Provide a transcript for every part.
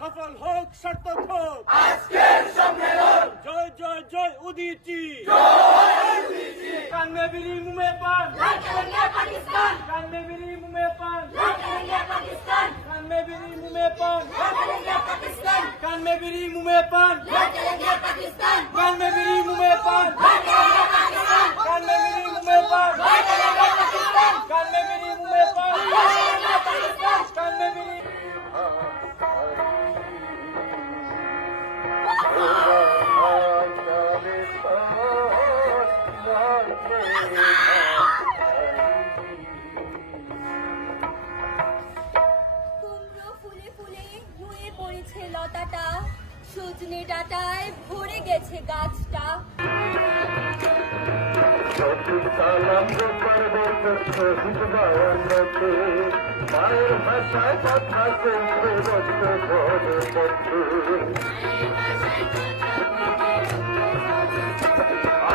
সফল হোক সার্থক হোক আজকের সম্মেলন। জয় জয় জয় উদীচী, कान में बिरी मुंह में पान, पाकिस्तान। कान में बिरी मुंह में पान, पाकिस्तान। कान में बिरी मुंह में पान, पाकिस्तान। कान में बिरी मुंह में पान, पाकिस्तान। कान में बिरी मुंह में पान, पाकिस्तान। कान में बिरी मुंह में पान, पाकिस्तान। कान में बिरी मुंह में पान, पाकिस्तान। कान में बिरी লতাটা সজনে ডাটায় ভরে গেছে গাছটা। মায়ের ভাষায় কথা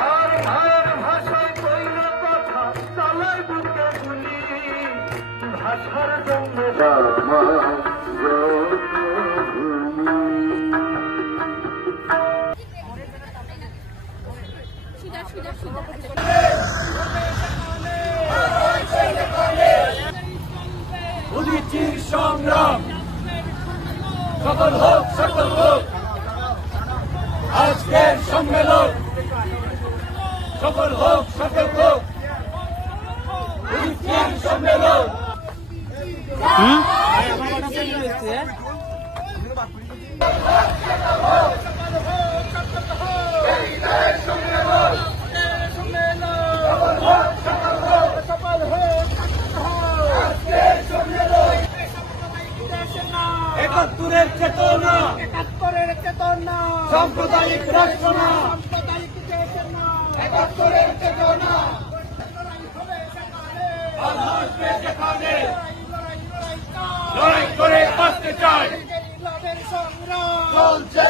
আর মায়ের ভাষায় কইল কথা চালাই বুকে গুলি ভাষার জন্য উদীচীর সংগ্রাম সফল হোক সফল হোক আজকের সম্মেলন। সফল হোক সফল হোক উদীচীর সম্মেলন। একাত্তরের চেতনা, সাম্প্রদায়িক রাষ্ট্র না, একাত্তরের চেতনা লড়াই করে বাঁচতে চাই। চলছে